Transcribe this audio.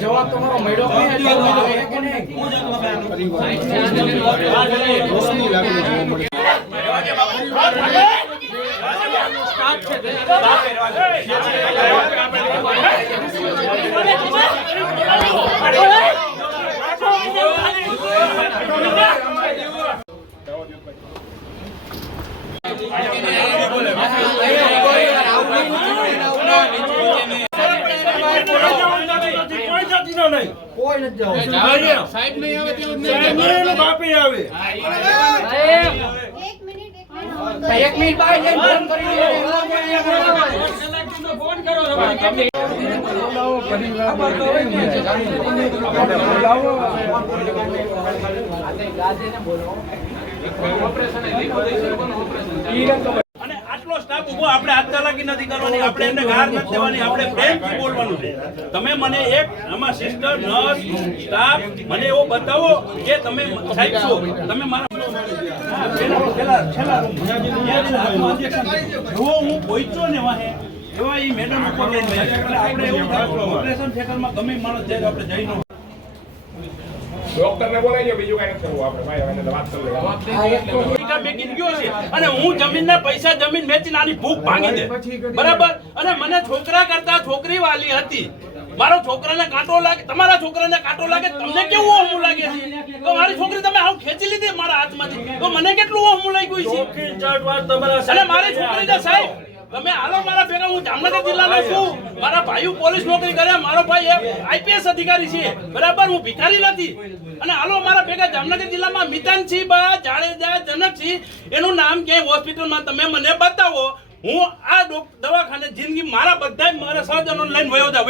જવાબ તમારો મળ્યો કોઈ નથી જાવ સાહેબ નહીં આવે તેવું નહીં બાપી આવે એક મિનિટ બાય જઈને ફોન કરી દે ફોન કરો બોલાવો પરિવાર બોલાવો ગાજીને બોલાવો ઓપરેશન લીધો ઓપરેશન અને આટલો સ્ટાફ ઉભો આપણે હાથ ચાલાકી નથી કરવાની, આપણે એમને ગાર નથી દેવાની, આપણે પ્રેમથી બોલવાનું છે. તમે મને એક આમાં સિસ્ટર નર્સ સ્ટાફ મને એવો બતાવો કે તમે સાહેબ છો, તમે મારા જો હું પહોંચ્યો ને વાહે એવા એ મેડમ ઉપર લઈને આપણે એવું ઓપરેશન થિયેટરમાં ગમે માણસ જાય આપણે જઈ ન ડોક્ટરને બોલાવીએ, બીજું કઈ નથી કરવું આપણે ભાઈ એને વાત કરી લેવા મેકીને ગયો છે અને હું જમીનના પૈસા જમીન વેચીને આની ભૂખ ભાંગી દે બરાબર. અને મને છોકરા કરતા છોકરી વાલી હતી, મારો છોકરાને કાંટો લાગે, તમારા છોકરાને કાંટો લાગે, તમને કેવું ઓહમું લાગે છે? તો મારી છોકરી તમે આવું ખેંચી લીધી મારા હાથમાંથી, તો મને કેટલું ઓહમું લાગ્યું છે? અને મારી છોકરીને સાહેબ તમે હાલો મારા ભેગા, હું જામનગર જિલ્લાનો છું, મારા ભાઈઓ પોલીસ નોકરી કરે, મારો ભાઈ આઈપીએસ અધિકારી છે બરાબર, હું ભિખારી નથી. અને હાલો મારા ભેગા જામનગર જિલ્લામાં મિતાનસિંહ બા જાડેજા જનકસિંહ એનું નામ ક્યાંય હોસ્પિટલમાં તમે મને બતાવો, હું આ દવાખાને જિંદગી મારા બધા મારા સહજનો લઈને વયો જાવ.